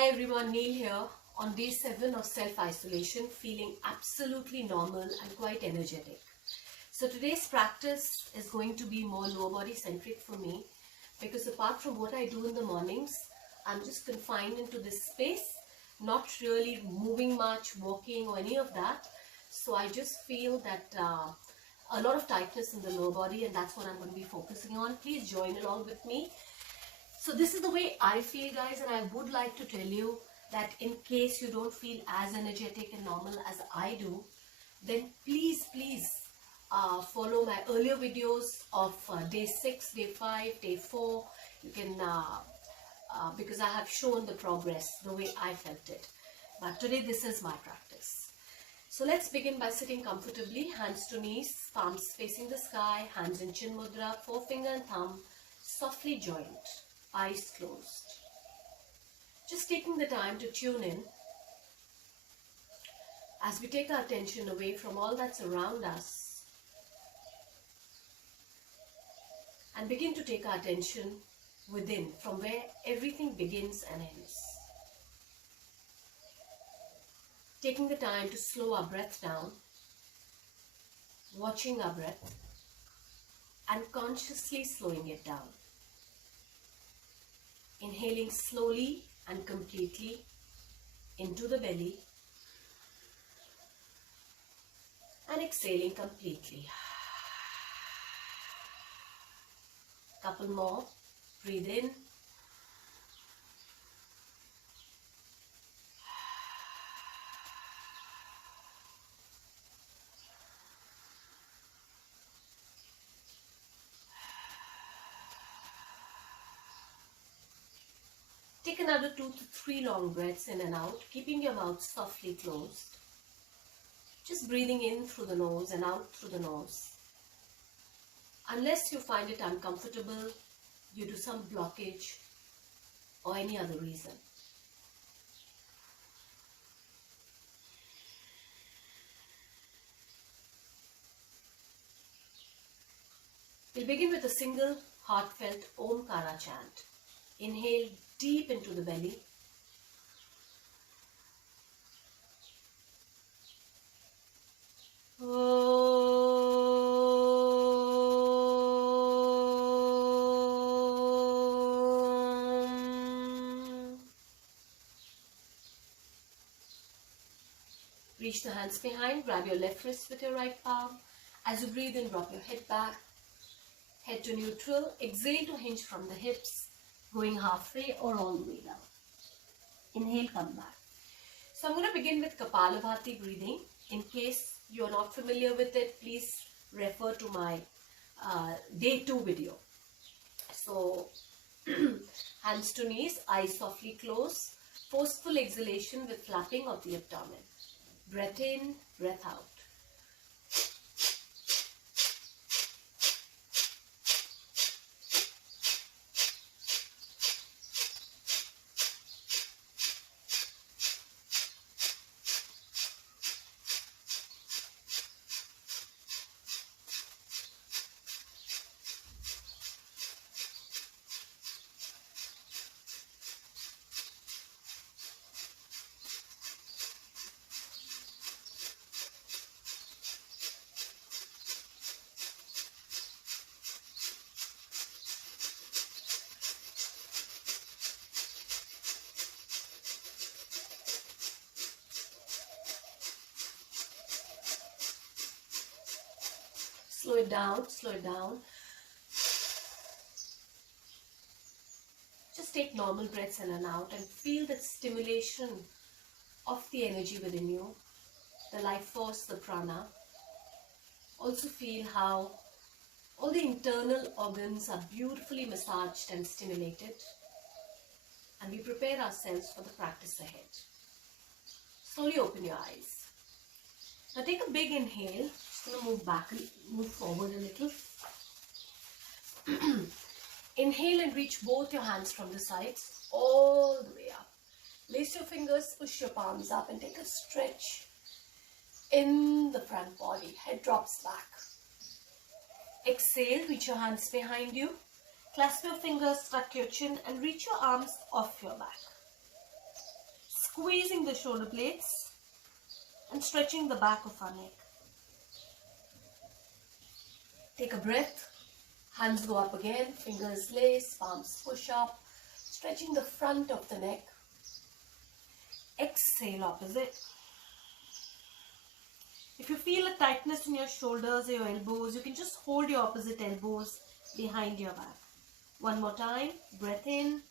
Hi everyone, Neil here on day 7 of self-isolation, feeling absolutely normal and quite energetic. So today's practice is going to be more lower body centric for me because apart from what I do in the mornings, I'm just confined into this space, not really moving much, walking or any of that. So I just feel that a lot of tightness in the lower body, and that's what I'm going to be focusing on. Please join along with me. So this is the way I feel, guys, and I would like to tell you that in case you don't feel as energetic and normal as I do, then please follow my earlier videos of day 6, day 5, day 4. You can, because I have shown the progress the way I felt it. But today this is my practice. So let's begin by sitting comfortably, hands to knees, palms facing the sky, hands in chin mudra, forefinger and thumb softly joined, eyes closed. Just taking the time to tune in as we take our attention away from all that's around us and begin to take our attention within, from where everything begins and ends. Taking the time to slow our breath down, watching our breath and consciously slowing it down. Inhaling slowly and completely into the belly and exhaling completely. Couple more. Breathe in. Take another 2 to 3 long breaths in and out, keeping your mouth softly closed. Just breathing in through the nose and out through the nose. Unless you find it uncomfortable due to some blockage or any other reason. We'll begin with a single heartfelt Omkara chant. Inhale deep into the belly. Reach the hands behind, grab your left wrist with your right palm. As you breathe in, drop your head back, head to neutral. Exhale to hinge from the hips, going halfway or all the way down. Inhale, come back. So I'm going to begin with Kapalabhati breathing. In case you're not familiar with it, please refer to my day 2 video. So hands to knees, eyes softly closed. Forceful exhalation with flapping of the abdomen. Breath in, breath out. Slow it down, slow it down. Just take normal breaths in and out and feel that stimulation of the energy within you, the life force, the prana. Also feel how all the internal organs are beautifully massaged and stimulated, and we prepare ourselves for the practice ahead. Slowly open your eyes. Now take a big inhale. Just going to move forward a little. Inhale and reach both your hands from the sides all the way up. Lace your fingers, push your palms up and take a stretch in the front body. Head drops back. Exhale, reach your hands behind you. Clasp your fingers, tuck your chin and reach your arms off your back. squeezing the shoulder blades and stretching the back of our neck. Take a breath. Hands go up again, fingers lace, palms push up, stretching the front of the neck. Exhale, opposite. If you feel a tightness in your shoulders or your elbows, you can just hold your opposite elbows behind your back. One more time, breath in.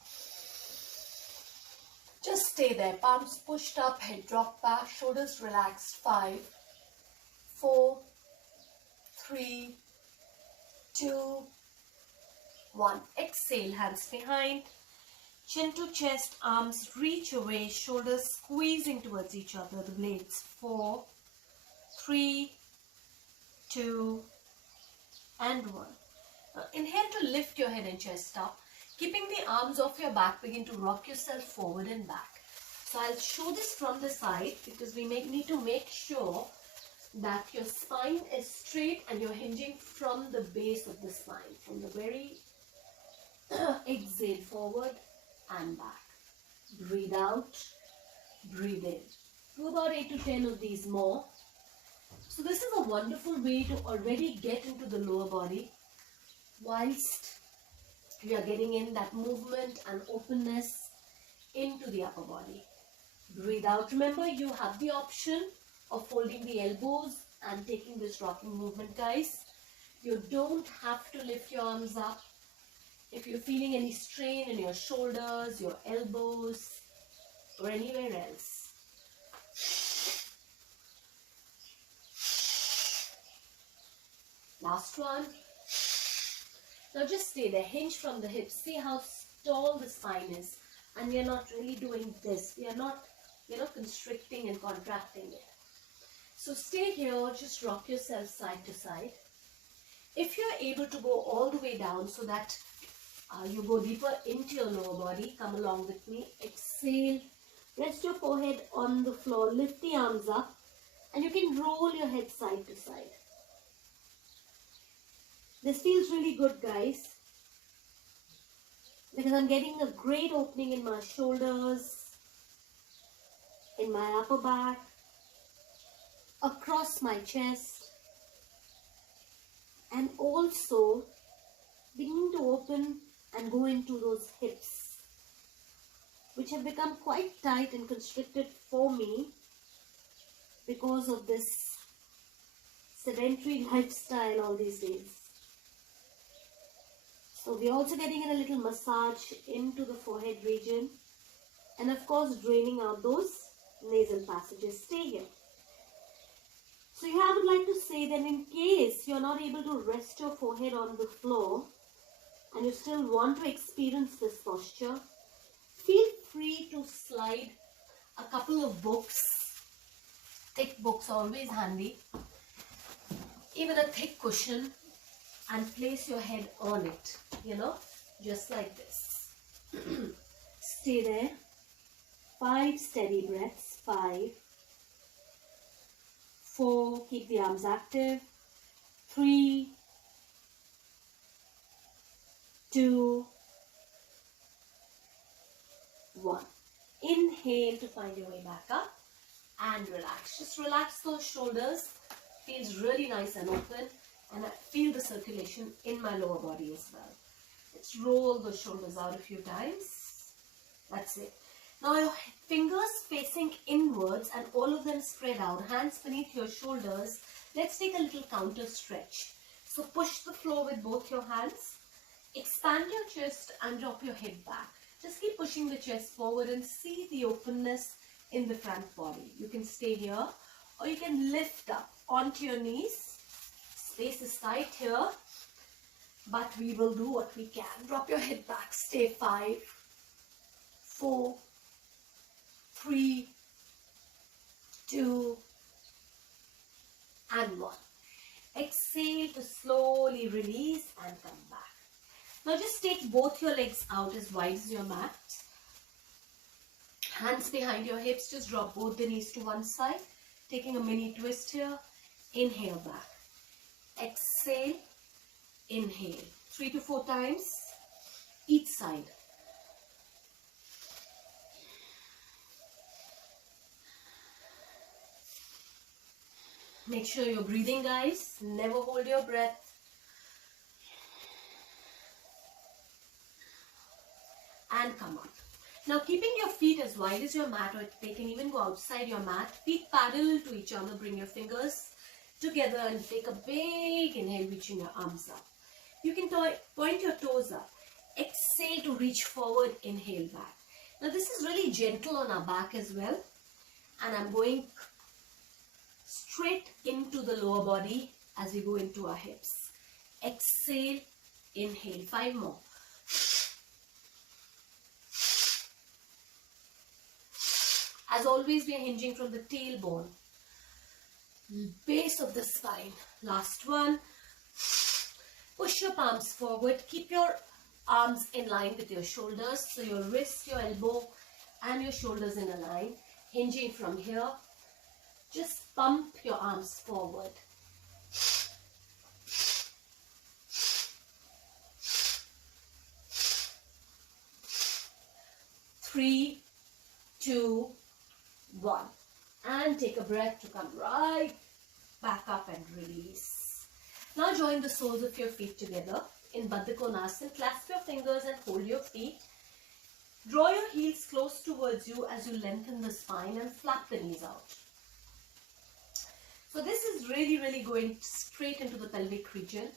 Just stay there, palms pushed up, head dropped back, shoulders relaxed. 5, 4, 3, 2, 1. Exhale, hands behind. Chin to chest, arms reach away, shoulders squeezing towards each other, the blades. 4, 3, 2, and 1. Now inhale to lift your head and chest up. Keeping the arms off your back, begin to rock yourself forward and back. So I'll show this from the side because we need to make sure that your spine is straight and you're hinging from the base of the spine. From the very exhale, forward and back. Breathe out, breathe in. Do about 8 to 10 of these more. So this is a wonderful way to already get into the lower body whilst we are getting in that movement and openness into the upper body. Breathe out. Remember, you have the option of folding the elbows and taking this rocking movement, guys. You don't have to lift your arms up. If you're feeling any strain in your shoulders, your elbows, or anywhere else. Last one. Now just stay there, hinge from the hips. See how tall the spine is. And we are not really doing this. We are not, constricting and contracting it. So stay here, just rock yourself side to side. If you're able to go all the way down so that you go deeper into your lower body, come along with me. Exhale, rest your forehead on the floor, lift the arms up, and you can roll your head side to side. This feels really good, guys, because I'm getting a great opening in my shoulders, in my upper back, across my chest, and also beginning to open and go into those hips, which have become quite tight and constricted for me because of this sedentary lifestyle all these days. So we're also getting in a little massage into the forehead region and of course draining out those nasal passages. Stay here. So I would like to say that in case you're not able to rest your forehead on the floor and you still want to experience this posture, feel free to slide a couple of books. Thick books always handy. Even a thick cushion, and place your head on it, just like this. Stay there. 5 steady breaths. 5, 4, keep the arms active. 3, 2, 1. Inhale to find your way back up and relax. Just relax those shoulders. Feels really nice and open. And I feel the circulation in my lower body as well. Let's roll the shoulders out a few times. That's it. Now your fingers facing inwards and all of them spread out. Hands beneath your shoulders. Let's take a little counter stretch. So push the floor with both your hands. Expand your chest and drop your head back. Just keep pushing the chest forward and see the openness in the front body. You can stay here or you can lift up onto your knees. Space is tight here, but we will do what we can. Drop your head back. Stay. 5, 4, 3, 2, and 1. Exhale to slowly release and come back. Now just take both your legs out as wide as your mat. Hands behind your hips. Just drop both the knees to one side. Taking a mini twist here. Inhale back. Exhale, inhale. 3 to 4 times each side. Make sure you're breathing, guys. Never hold your breath. And come on. Now keeping your feet as wide as your mat, or they can even go outside your mat. Feet parallel to each other. Bring your fingers together and take a big inhale, reaching your arms up. You can point your toes up. Exhale to reach forward, inhale back. Now this is really gentle on our back as well. And I'm going straight into the lower body as we go into our hips. Exhale, inhale. 5 more. As always, we are hinging from the tailbone, base of the spine. Last one. Push your palms forward. Keep your arms in line with your shoulders. So your wrist, your elbow and your shoulders in a line. Hinging from here. Just pump your arms forward. Three, 2, 1. And take a breath to come right back up and release. Now join the soles of your feet together in Baddha Konasana. Clasp your fingers and hold your feet. Draw your heels close towards you as you lengthen the spine and flap the knees out. So this is really going straight into the pelvic region.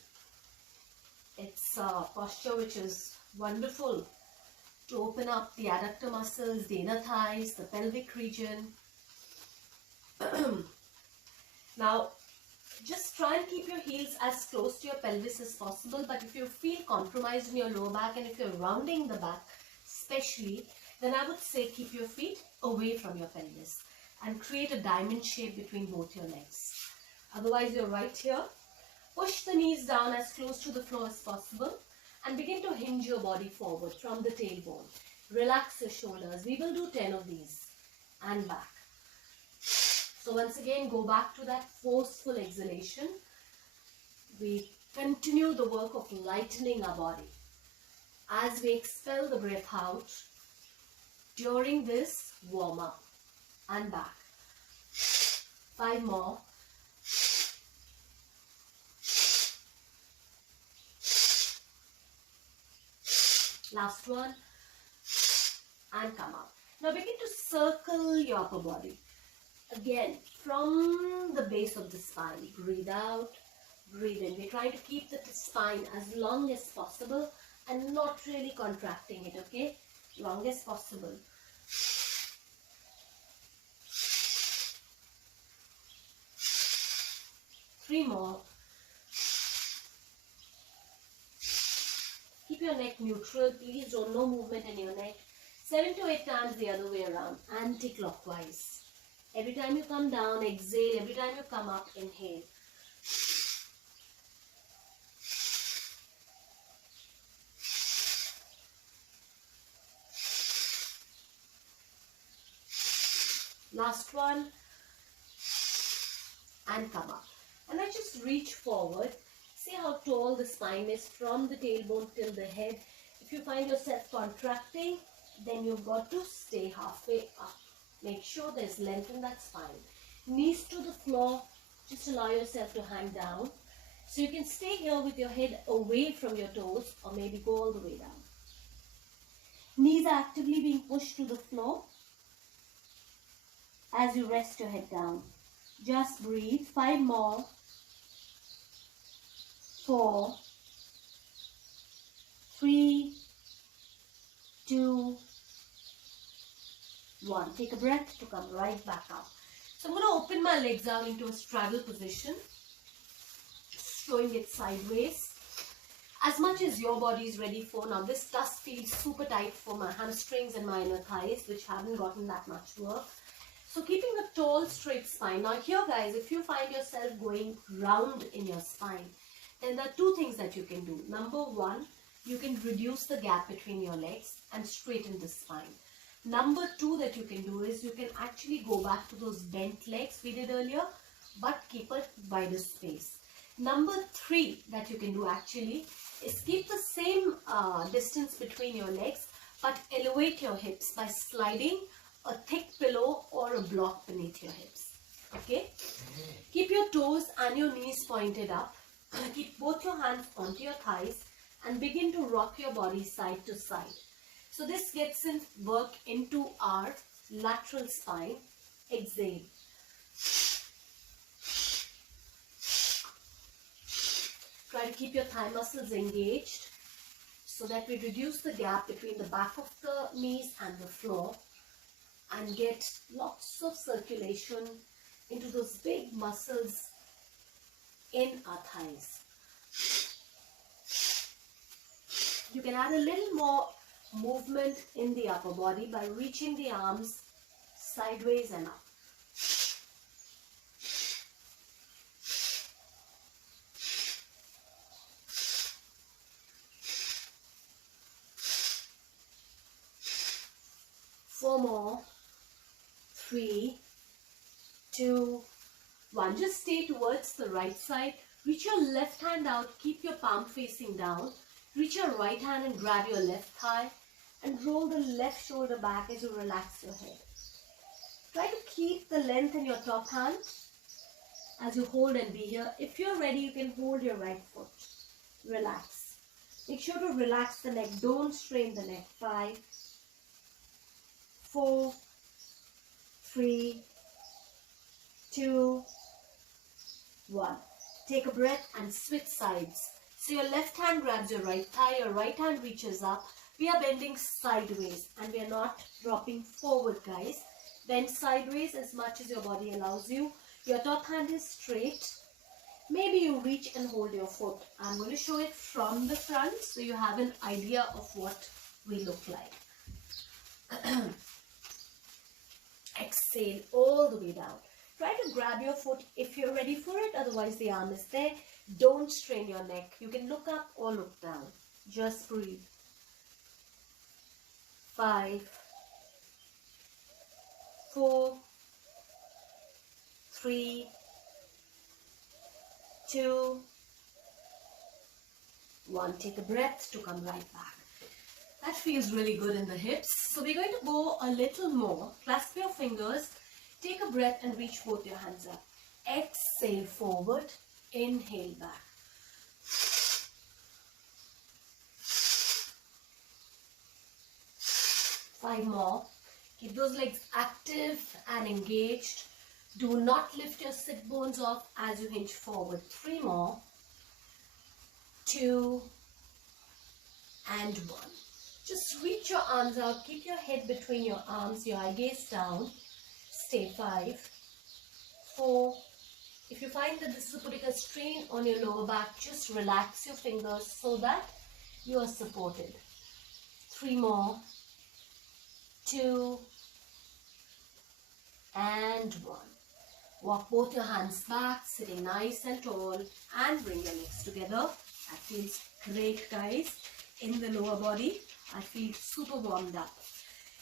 It's a posture which is wonderful to open up the adductor muscles, the inner thighs, the pelvic region. Now, just try and keep your heels as close to your pelvis as possible. But if you feel compromised in your lower back and if you're rounding the back especially, then I would say keep your feet away from your pelvis and create a diamond shape between both your legs. Otherwise, you're right here. Push the knees down as close to the floor as possible and begin to hinge your body forward from the tailbone. Relax your shoulders. We will do 10 of these and back. So once again, go back to that forceful exhalation. We continue the work of lightening our body. As we expel the breath out, during this, warm up and back. 5 more. Last one. And come up. Now begin to circle your upper body. Again, from the base of the spine. Breathe out, breathe in. We're trying to keep the spine as long as possible and not really contracting it, okay? Long as possible. Three more. Keep your neck neutral. Please don't no movement in your neck. 7 to 8 times the other way around, anti-clockwise. Every time you come down, exhale. Every time you come up, inhale. Last one. And come up. And I just reach forward. See how tall the spine is from the tailbone till the head. If you find yourself contracting, then you've got to stay halfway up. Make sure there's length in that spine. Knees to the floor. Just allow yourself to hang down. So you can stay here with your head away from your toes or maybe go all the way down. Knees are actively being pushed to the floor as you rest your head down. Just breathe. 5 more. 4, 3, 2, 1. Take a breath to come right back up. So I'm going to open my legs out into a straddle position, showing it sideways. As much as your body is ready for. Now this does feel super tight for my hamstrings and my inner thighs, which haven't gotten that much work. So keeping a tall straight spine. Now here guys, if you find yourself going round in your spine, then there are 2 things that you can do. Number 1, you can reduce the gap between your legs and straighten the spine. Number 2 that you can do is you can actually go back to those bent legs we did earlier, but keep a wider space. Number 3 that you can do actually is keep the same distance between your legs, but elevate your hips by sliding a thick pillow or a block beneath your hips. Okay? Keep your toes and your knees pointed up. Keep both your hands onto your thighs and begin to rock your body side to side. So this gets in work into our lateral spine. Exhale. Try to keep your thigh muscles engaged so that we reduce the gap between the back of the knees and the floor and get lots of circulation into those big muscles in our thighs. You can add a little more movement in the upper body by reaching the arms sideways and up. Four more. 3, 2, 1. Just stay towards the right side. Reach your left hand out. Keep your palm facing down. Reach your right hand and grab your left thigh and roll the left shoulder back as you relax your head. Try to keep the length in your top hand as you hold and be here. If you're ready, you can hold your right foot. Relax. Make sure to relax the neck. Don't strain the neck. 5, 4, 3, 2, 1. Take a breath and switch sides. So your left hand grabs your right thigh, your right hand reaches up. We are bending sideways and we are not dropping forward, guys. Bend sideways as much as your body allows you. Your top hand is straight. Maybe you reach and hold your foot. I'm going to show it from the front so you have an idea of what we look like. Exhale all the way down. Try to grab your foot if you're ready for it, otherwise the arm is there. Don't strain your neck. You can look up or look down. Just breathe. 5, 4, 3, 2, 1. Take a breath to come right back. That feels really good in the hips. So we're going to go a little more. Clasp your fingers. Take a breath and reach both your hands up. Exhale forward. Inhale back. Five more. Keep those legs active and engaged. Do not lift your sit bones off as you hinge forward. 3 more. 2 and 1. Just reach your arms out. Keep your head between your arms, your eye gaze down. Stay. 5, 4. If you find that this is putting a strain on your lower back, just relax your fingers so that you are supported. 3 more. 2 and 1. Walk both your hands back, sitting nice and tall, and bring your legs together. That feels great, guys. In the lower body, I feel super warmed up.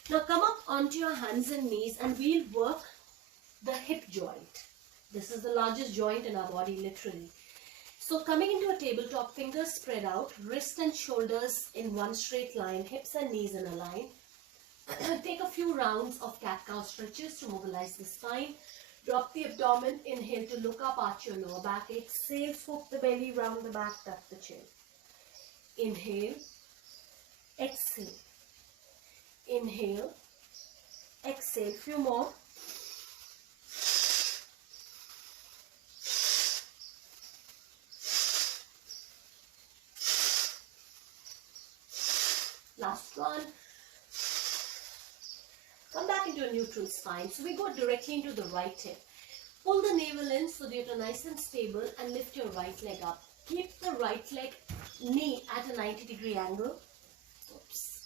Now come up onto your hands and knees and we'll work the hip joint. This is the largest joint in our body, literally. So coming into a tabletop, fingers spread out, wrists and shoulders in one straight line, hips and knees in a line. Take a few rounds of cat-cow stretches to mobilize the spine. Drop the abdomen, inhale to look up, arch your lower back. Exhale, swoop the belly, round the back, tuck the chin. Inhale, exhale. Inhale, exhale. Few more. Last one. Come back into a neutral spine. So we go directly into the right hip. Pull the navel in so that you're nice and stable and lift your right leg up. Keep the right leg knee at a 90-degree angle. Oops.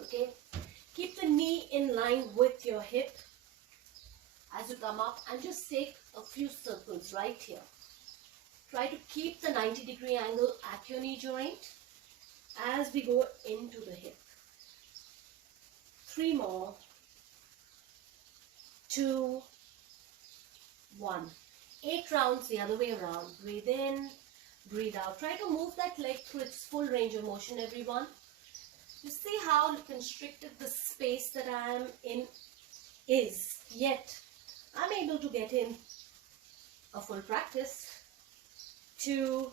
Okay. Keep the knee in line with your hip as you come up and just take a few circles right here. Try to keep the 90-degree angle at your knee joint as we go into the hip. 3 more. 2, 1. 8 rounds the other way around. Breathe in, breathe out. Try to move that leg through its full range of motion, everyone. You see how constricted the space that I am in is. Yet, I'm able to get in a full practice. 2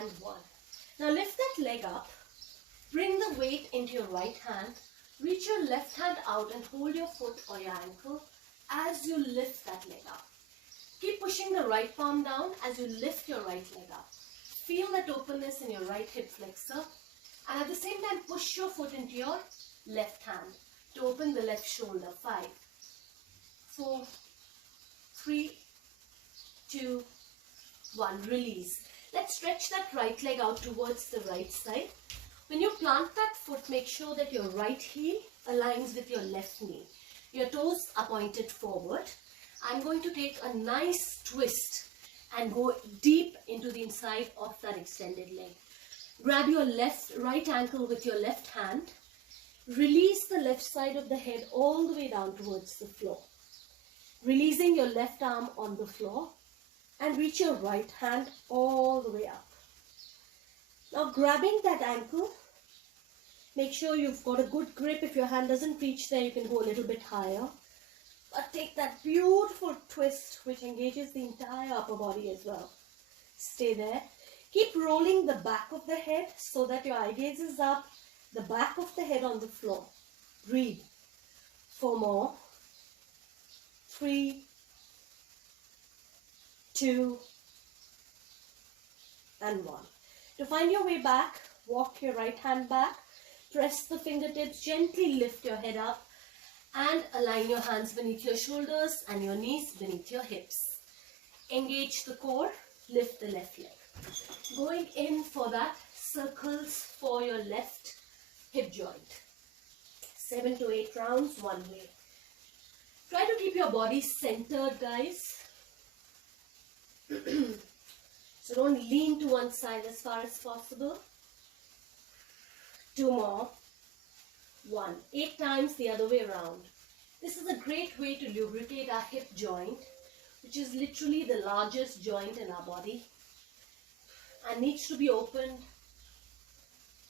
and 1. Now lift that leg up. Bring the weight into your right hand. Reach your left hand out and hold your foot or your ankle as you lift that leg up. Keep pushing the right palm down as you lift your right leg up. Feel that openness in your right hip flexor, and at the same time push your foot into your left hand to open the left shoulder. 5, 4, 3, 2, 1. Release. Let's stretch that right leg out towards the right side. When you plant that foot, make sure that your right heel aligns with your left knee. Your toes are pointed forward. I'm going to take a nice twist and go deep into the inside of that extended leg. Grab your right ankle with your left hand. Release the left side of the head all the way down towards the floor. Releasing your left arm on the floor and reach your right hand all the way up. Now grabbing that ankle, make sure you've got a good grip. If your hand doesn't reach there, you can go a little bit higher. But take that beautiful twist which engages the entire upper body as well. Stay there. Keep rolling the back of the head so that your eye gaze is up, the back of the head on the floor. Breathe. 4 more. 3, 2, and 1. To find your way back, walk your right hand back, press the fingertips, gently lift your head up and align your hands beneath your shoulders and your knees beneath your hips. Engage the core, lift the left leg. Going in for that, circles for your left hip joint. 7 to 8 rounds, one way. Try to keep your body centered, guys. So don't lean to one side as far as possible. 2 more. 1. 8 times the other way around. This is a great way to lubricate our hip joint, which is literally the largest joint in our body and needs to be opened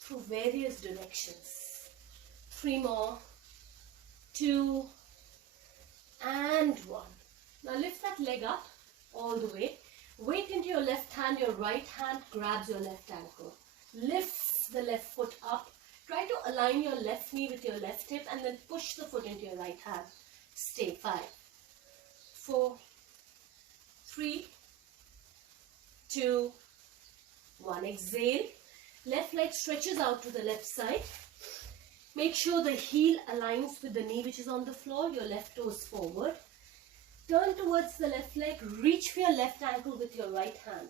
through various directions. 3 more. 2 and 1. Now lift that leg up all the way. Weight into your left hand, your right hand grabs your left ankle. Lifts the left foot up. Try to align your left knee with your left hip and then push the foot into your right hand. Stay. 5, 4, 3, 2, 1. Exhale. Left leg stretches out to the left side. Make sure the heel aligns with the knee which is on the floor. Your left toes forward. Turn towards the left leg. Reach for your left ankle with your right hand.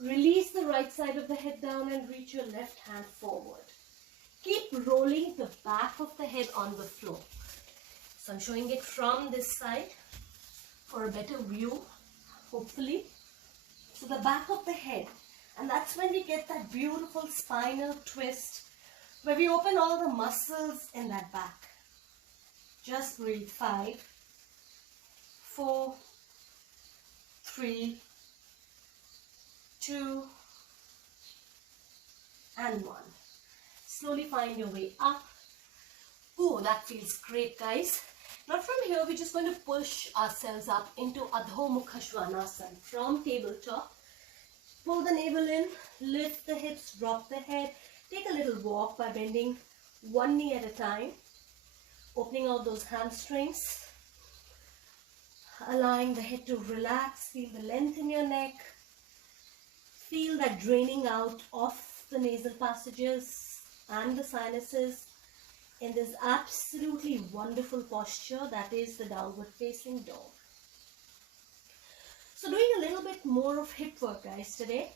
Release the right side of the head down and reach your left hand forward. Keep rolling the back of the head on the floor. So I'm showing it from this side for a better view, hopefully. So the back of the head. And that's when we get that beautiful spinal twist where we open all the muscles in that back. Just breathe. 5, 4, 3, 2, and 1. Slowly find your way up. Oh, that feels great, guys. Now from here, we're just going to push ourselves up into Adho Mukha Svanasana from tabletop. Pull the navel in, lift the hips, drop the head. Take a little walk by bending one knee at a time. Opening out those hamstrings. Allowing the head to relax. Feel the length in your neck. Feel that draining out of the nasal passages and the sinuses in this absolutely wonderful posture that is the downward facing dog. So doing a little bit more of hip work, guys, today.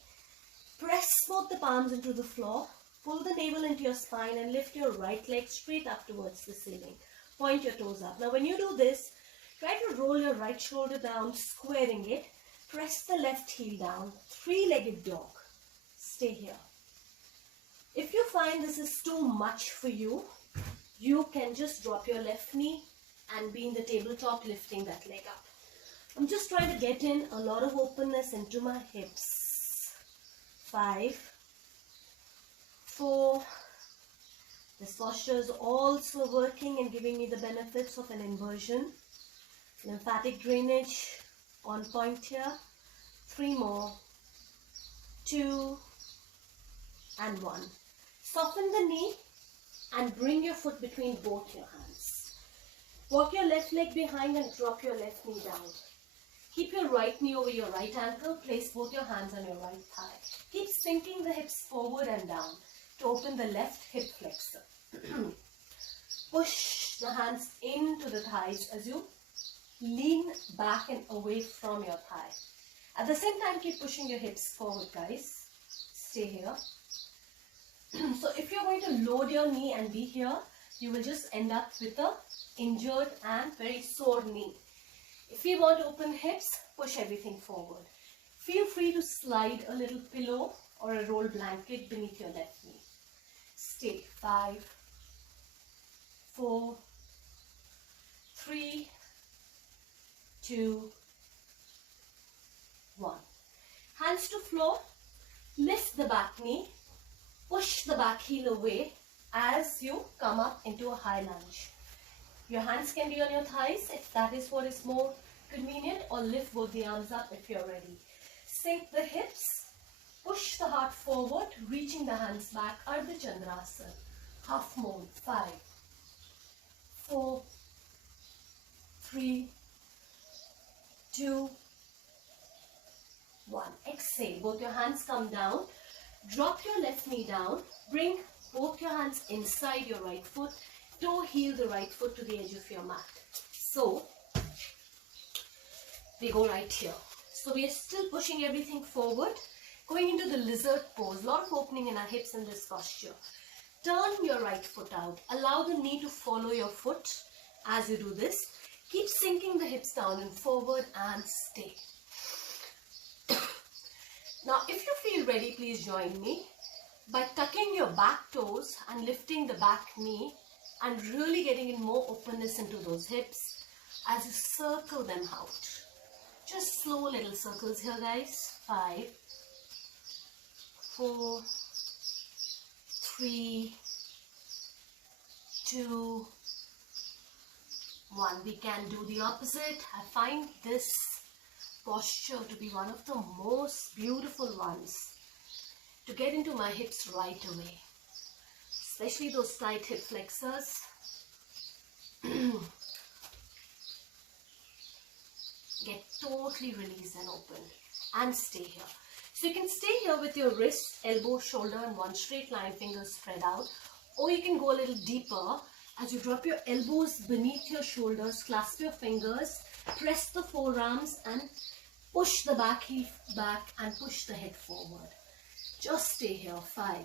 Press both the palms into the floor. Pull the navel into your spine and lift your right leg straight up towards the ceiling. Point your toes up. Now when you do this, try to roll your right shoulder down, squaring it. Press the left heel down. Three-legged dog. Stay here. If you find this is too much for you, you can just drop your left knee and be in the tabletop lifting that leg up. I'm just trying to get in a lot of openness into my hips. 5, 4. This posture is also working and giving me the benefits of an inversion. Lymphatic drainage on point here. 3 more. 2 and 1. Soften the knee and bring your foot between both your hands. Walk your left leg behind and drop your left knee down. Keep your right knee over your right ankle. Place both your hands on your right thigh. Keep sinking the hips forward and down to open the left hip flexor. Push the hands into the thighs as you lean back and away from your thigh. At the same time, keep pushing your hips forward, guys. Stay here. So if you're going to load your knee and be here, you will just end up with a injured and very sore knee. If you want to open hips, push everything forward. Feel free to slide a little pillow or a roll blanket beneath your left knee. Stay. 5, 4, 3, 2, 1. Hands to floor. Lift the back knee. Push the back heel away as you come up into a high lunge. Your hands can be on your thighs if that is what is more convenient, or lift both the arms up if you're ready. Sink the hips. Push the heart forward, reaching the hands back. Ardha Chandrasana. Half moon. 5, 4, 3, 2, 1. Exhale. Both your hands come down. Drop your left knee down. Bring both your hands inside your right foot. Toe heel the right foot to the edge of your mat. So, we go right here. So, we are still pushing everything forward. Going into the lizard pose. A lot of opening in our hips in this posture. Turn your right foot out. Allow the knee to follow your foot as you do this. Keep sinking the hips down and forward and stay. Now, if you feel ready, please join me by tucking your back toes and lifting the back knee and really getting in more openness into those hips as you circle them out. Just slow little circles here, guys. 5, 4, 3, 2, 1. We can do the opposite. I find this posture to be one of the most beautiful ones to get into my hips right away, especially those tight hip flexors. Get totally released and open and stay here. So you can stay here with your wrist, elbow, shoulder in one straight line, fingers spread out, or you can go a little deeper as you drop your elbows beneath your shoulders, clasp your fingers, press the forearms and push the back heel back and push the head forward. Just stay here. 5,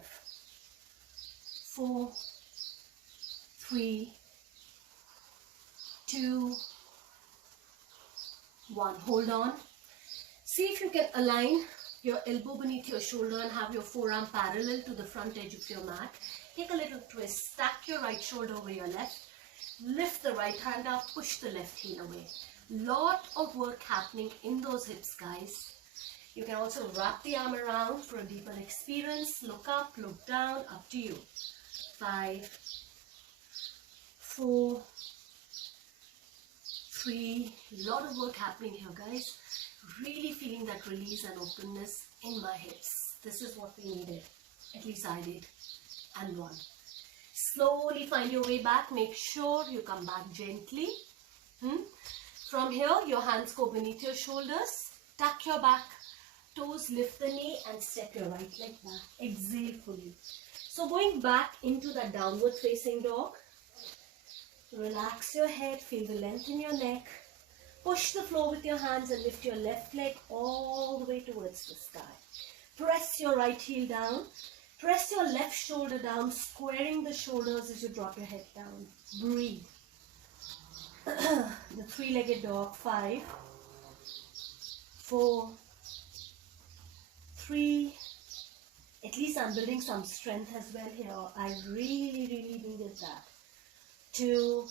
4, 3, 2, 1. Hold on. See if you can align your elbow beneath your shoulder and have your forearm parallel to the front edge of your mat. Take a little twist. Stack your right shoulder over your left. Lift the right hand up. Push the left heel away. Lot of work happening in those hips, guys. You can also wrap the arm around for a deeper experience. Look up, look down, up to you. 5, 4, 3. Lot of work happening here, guys. Really feeling that release and openness in my hips. This is what we needed. At least I did. And 1. Slowly find your way back. Make sure you come back gently. From here, your hands go beneath your shoulders. Tuck your back toes, lift the knee and step your right leg back. Exhale fully. So going back into that downward facing dog. Relax your head, feel the length in your neck. Push the floor with your hands and lift your left leg all the way towards the sky. Press your right heel down. Press your left shoulder down, squaring the shoulders as you drop your head down. Breathe. The three-legged dog. 5, 4, 3. At least I'm building some strength as well here. I really needed that. 2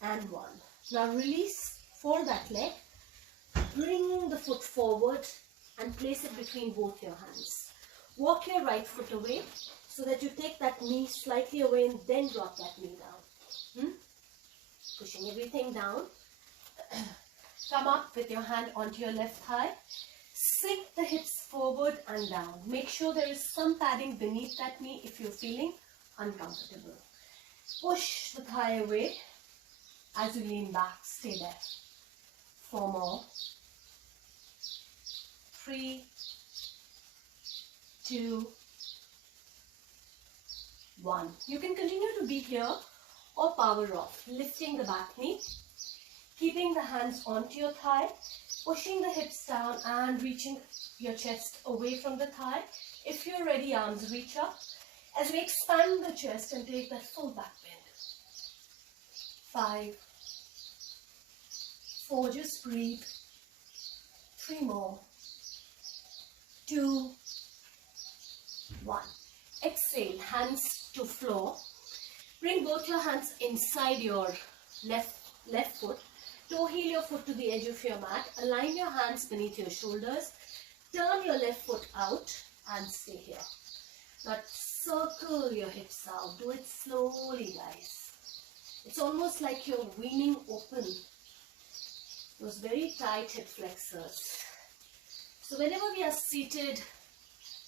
and 1. Now release for that leg. Bring the foot forward and place it between both your hands. Walk your right foot away so that you take that knee slightly away and then drop that knee down. pushing everything down. Come up with your hand onto your left thigh. Sink the hips forward and down. Make sure there is some padding beneath that knee if you're feeling uncomfortable. Push the thigh away as you lean back. Stay there. 4 more. 3, 2, 1. You can continue to be here or power off, lifting the back knee, keeping the hands onto your thigh, pushing the hips down and reaching your chest away from the thigh. If you're ready, arms reach up as we expand the chest and take that full back bend. 5, 4, just breathe. 3 more. 2, 1. Exhale, hands to floor. Bring both your hands inside your left foot. Toe heel your foot to the edge of your mat. Align your hands beneath your shoulders. Turn your left foot out and stay here. Now circle your hips out. Do it slowly, guys. It's almost like you're weaning open those very tight hip flexors. So whenever we are seated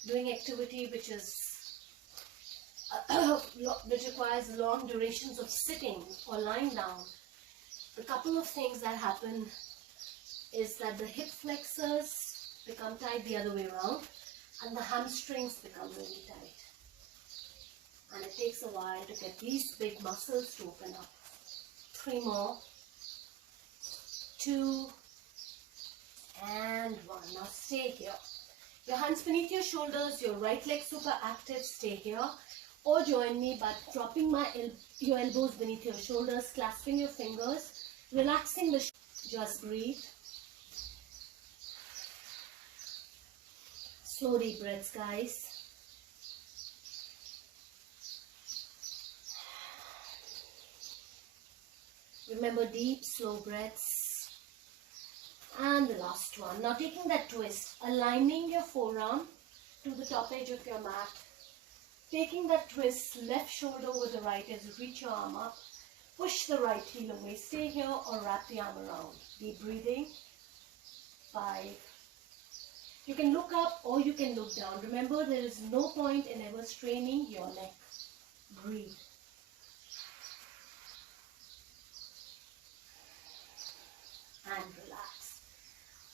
doing activity which requires long durations of sitting or lying down, the couple of things that happen is that the hip flexors become tight the other way around and the hamstrings become really tight. And it takes a while to get these big muscles to open up. 3 more. 2 and 1. Now stay here. Your hands beneath your shoulders, your right leg super active, stay here. Or join me by dropping your elbows beneath your shoulders, clasping your fingers, relaxing the shoulders. Just breathe. Slow deep breaths, guys. Remember, deep, slow breaths. And the last one. Now taking that twist, aligning your forearm to the top edge of your mat. Taking that twist, left shoulder over the right as you reach your arm up. Push the right heel away. Stay here or wrap the arm around. Deep breathing. 5. You can look up or you can look down. Remember, there is no point in ever straining your neck. Breathe. And relax.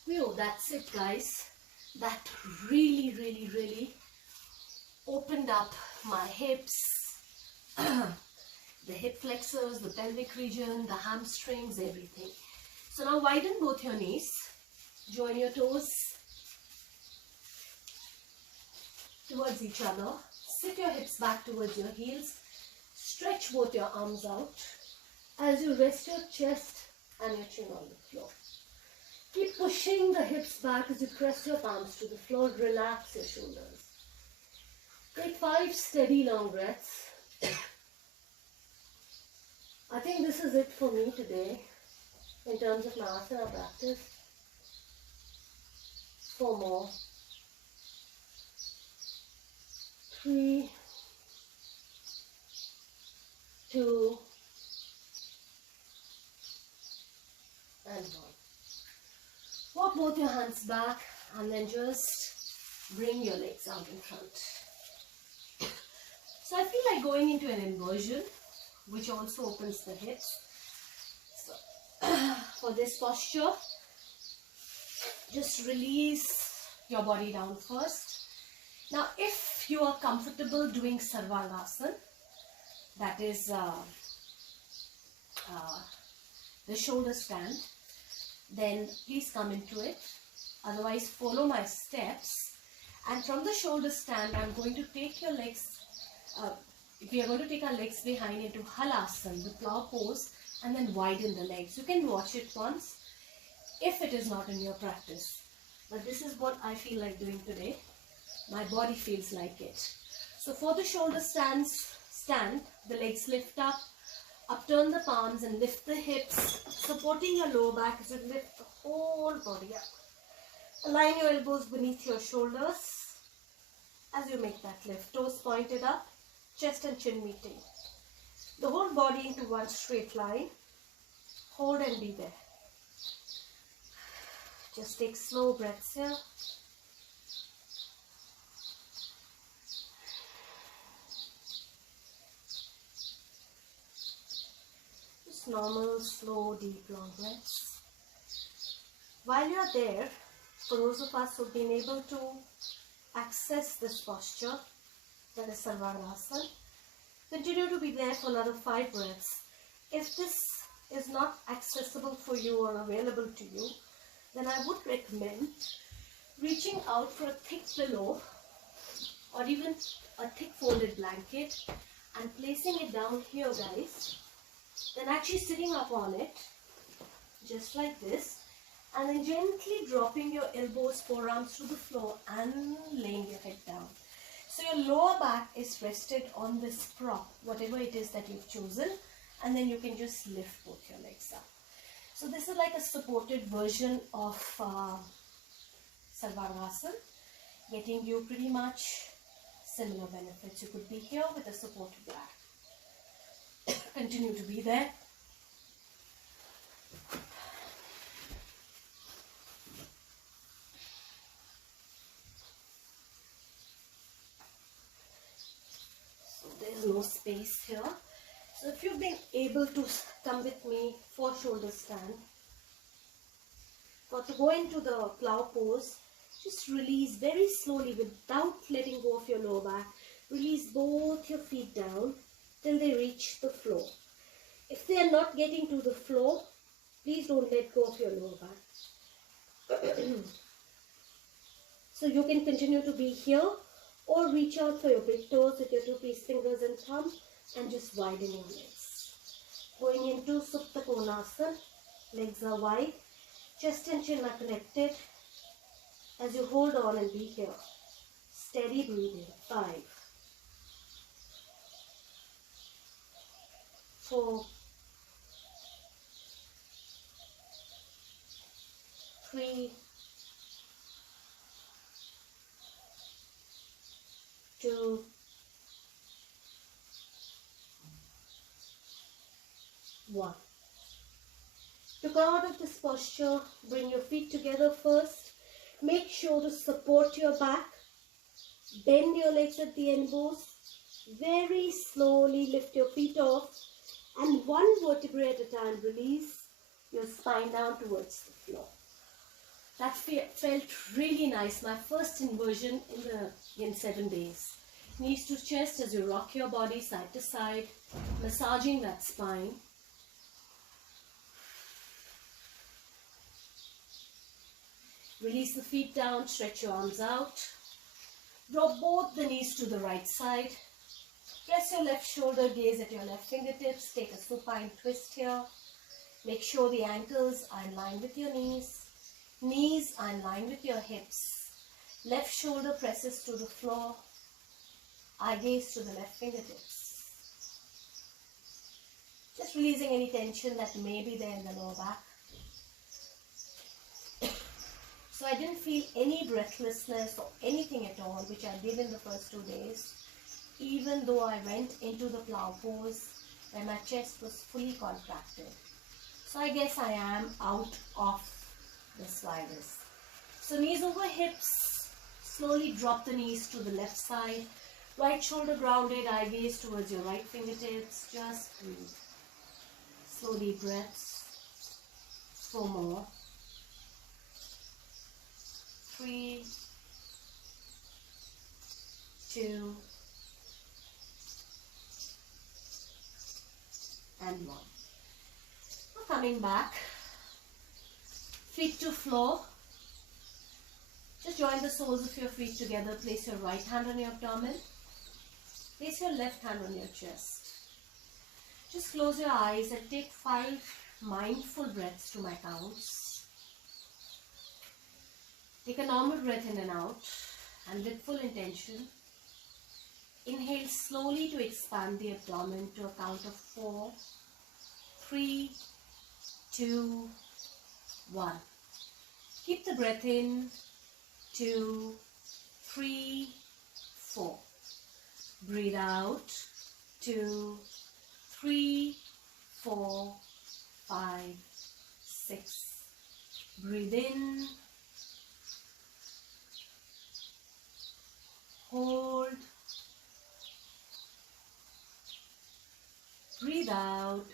Whew, that's it, guys. That really opened up my hips, the hip flexors, the pelvic region, the hamstrings, everything. So now widen both your knees. Join your toes towards each other. Sit your hips back towards your heels. Stretch both your arms out as you rest your chest and your chin on the floor. Keep pushing the hips back as you press your palms to the floor. Relax your shoulders. Take 5 steady long breaths. I think this is it for me today in terms of my asana practice. 4 more. 3, 2, and 1. Walk both your hands back and then just bring your legs out in front. So I feel like going into an inversion, which also opens the hips. So for this posture, just release your body down first. Now if you are comfortable doing Sarvangasana, that is the shoulder stand, then please come into it. Otherwise follow my steps, and from the shoulder stand I'm going to take your legs, we are going to take our legs behind into Halasana, the plow pose, and then widen the legs. You can watch it once if it is not in your practice, but this is what I feel like doing today. My body feels like it. So for the shoulder stand, the legs lift up, upturn the palms and lift the hips, supporting your lower back as you lift the whole body up. Align your elbows beneath your shoulders as you make that lift. Toes pointed up, chest and chin meeting. The whole body into one straight line. Hold and be there. Just take slow breaths here. Just normal, slow, deep, long breaths. While you're there, for those of us who've been able to access this posture, that is Sarvangasana, continue to be there for another 5 breaths. If this is not accessible for you or available to you, then I would recommend reaching out for a thick pillow or even a thick folded blanket and placing it down here, guys. Then actually sitting up on it, just like this, and then gently dropping your elbows, forearms to the floor and laying your head down. So your lower back is rested on this prop, whatever it is that you've chosen, and then you can just lift both your legs up. So this is like a supported version of Sarvangasana, getting you pretty much similar benefits. You could be here with a supported back. Continue to be there. So there's no space here. So if you've been able to come with me for shoulder stand, or to go into the plow pose, just release very slowly without letting go of your lower back. Release both your feet down till they reach the floor. If they are not getting to the floor, please don't let go of your lower back. So you can continue to be here or reach out for your big toes with your 2 fingers and thumb and just widen your legs. Going into Supta Konasana, legs are wide, chest and chin are connected. As you hold on and be here, steady breathing. 5, 4, 3, 2, 1. To come out of this posture, bring your feet together first. Make sure to support your back. Bend your legs at the elbows. Very slowly lift your feet off. And 1 vertebrae at a time, release your spine down towards the floor. That felt really nice. My first inversion in 7 days. Knees to chest as you rock your body side to side, massaging that spine. Release the feet down, stretch your arms out. Drop both the knees to the right side. Press your left shoulder, gaze at your left fingertips. Take a supine twist here. Make sure the ankles are in line with your knees. Knees are in line with your hips. Left shoulder presses to the floor. Eye gaze to the left fingertips. Just releasing any tension that may be there in the lower back. So I didn't feel any breathlessness or anything at all, which I did in the first 2 days, even though I went into the plow pose where my chest was fully contracted. So I guess I am out of this virus. So knees over hips, slowly drop the knees to the left side, right shoulder grounded, eye gaze towards your right fingertips, just breathe. Slow deep breaths, 4 more. 3, 2, and 1. Now coming back, feet to floor. Just join the soles of your feet together. Place your right hand on your abdomen. Place your left hand on your chest. Just close your eyes and take 5 mindful breaths to my counts. Take a normal breath in and out, and with full intention, inhale slowly to expand the abdomen to a count of 4, 3, 2, 1. Keep the breath in, 2, 3, 4. Breathe out, 2, 3, 4, 5, 6. Breathe in. Hold. Breathe out.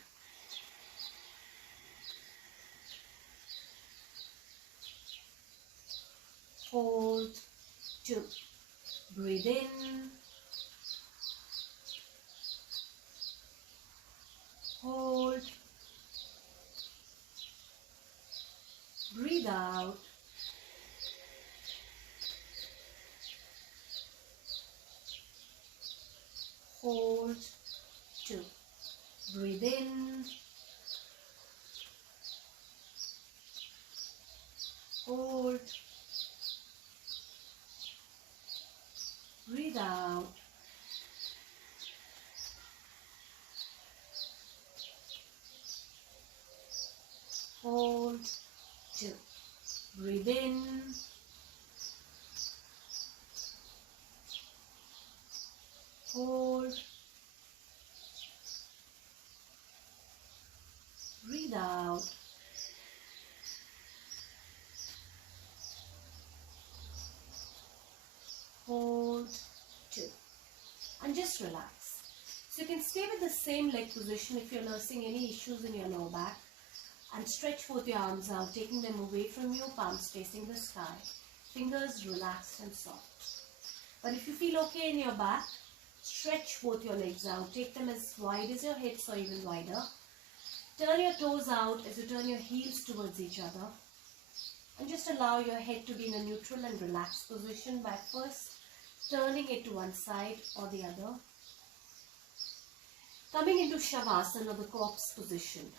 Hold. 2. Breathe in. Hold. Breathe out. Hold. 2. Breathe in. Hold. Breathe out. Hold. 2. Breathe in. Hold. Breathe out. Hold. 2. And just relax. So you can stay with the same leg position if you're nursing any issues in your lower back. And stretch both your arms out, taking them away from you, palms facing the sky. Fingers relaxed and soft. But if you feel okay in your back, stretch both your legs out. Take them as wide as your hips or even wider. Turn your toes out as you turn your heels towards each other. And just allow your head to be in a neutral and relaxed position by first turning it to one side or the other. Coming into Shavasana, the corpse position.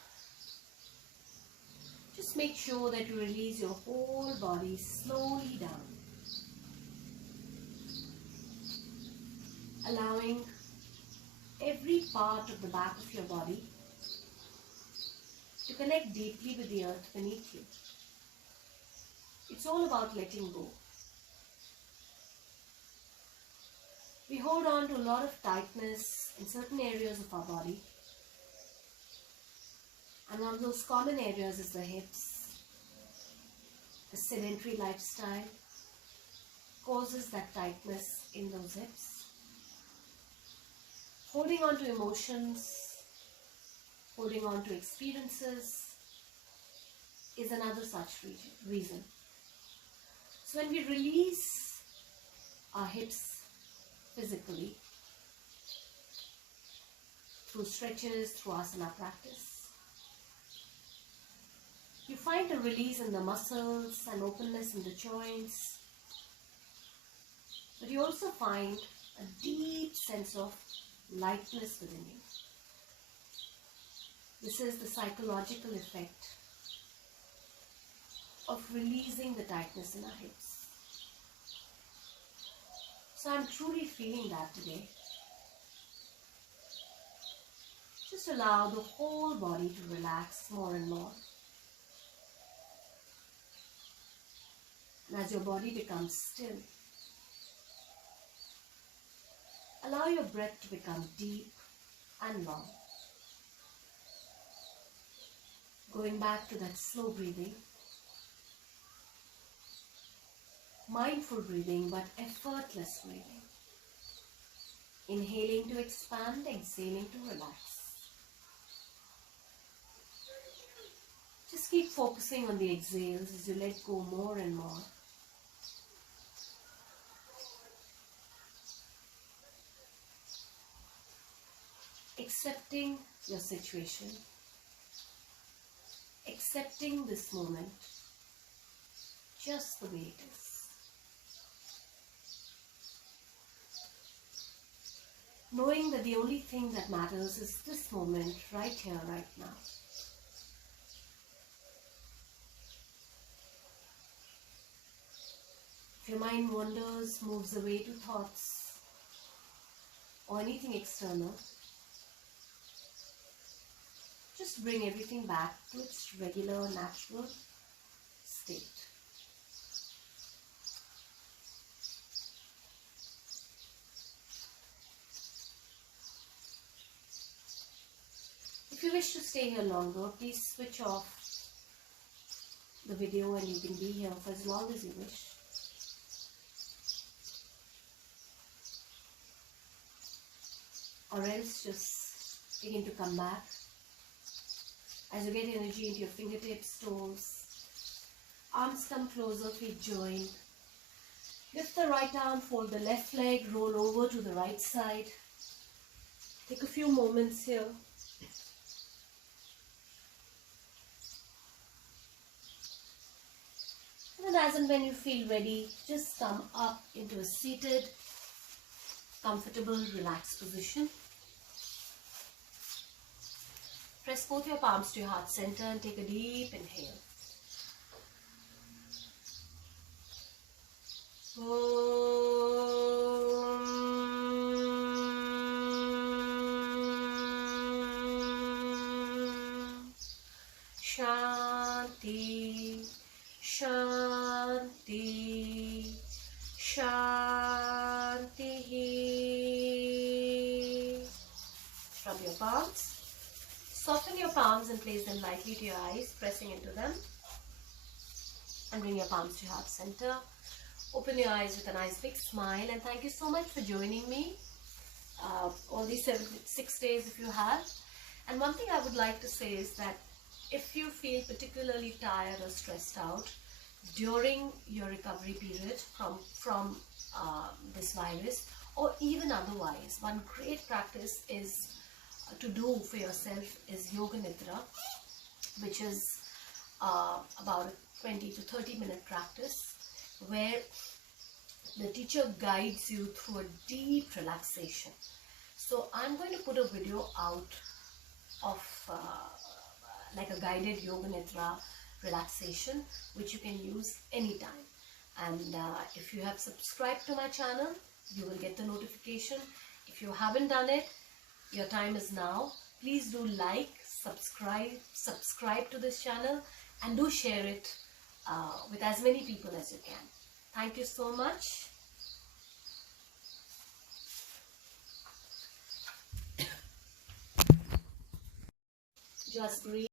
Just make sure that you release your whole body slowly down. Allowing every part of the back of your body to connect deeply with the earth beneath you. It's all about letting go. We hold on to a lot of tightness in certain areas of our body. And one of those common areas is the hips. The sedentary lifestyle causes that tightness in those hips. Holding on to emotions, holding on to experiences is another such reason. So when we release our hips physically, through stretches, through asana practice, you find a release in the muscles and openness in the joints. But you also find a deep sense of lightness within you. This is the psychological effect of releasing the tightness in our hips. So I'm truly feeling that today. Just allow the whole body to relax more and more. And as your body becomes still, allow your breath to become deep and long. Going back to that slow breathing, mindful breathing but effortless breathing. Inhaling to expand, exhaling to relax. Just keep focusing on the exhales as you let go more and more. Accepting your situation, accepting this moment just the way it is. Knowing that the only thing that matters is this moment, right here, right now. If your mind wanders, moves away to thoughts or anything external, just bring everything back to its regular, natural state. If you wish to stay here longer, please switch off the video and you can be here for as long as you wish. Or else just begin to come back. As you get energy into your fingertips, toes, arms come closer, feet join. Lift the right arm, fold the left leg, roll over to the right side. Take a few moments here. And then as and when you feel ready, just come up into a seated, comfortable, relaxed position. Press both your palms to your heart center and take a deep inhale. Shanti, Shanti, Shanti. Rub your palms. Soften your palms and place them lightly to your eyes, pressing into them. And bring your palms to your heart center. Open your eyes with a nice big smile, and thank you so much for joining me all these 6 days if you have. And one thing I would like to say is that if you feel particularly tired or stressed out during your recovery period from this virus, or even otherwise, one great practice is to do for yourself is Yoga Nidra, which is about a 20 to 30 minute practice where the teacher guides you through a deep relaxation. So I'm going to put a video out of like a guided Yoga Nidra relaxation, which you can use anytime. And if you have subscribed to my channel, you will get the notification. If you haven't done it, your time is now. Please do like, subscribe to this channel, and do share it with as many people as you can. Thank you so much. Just breathe.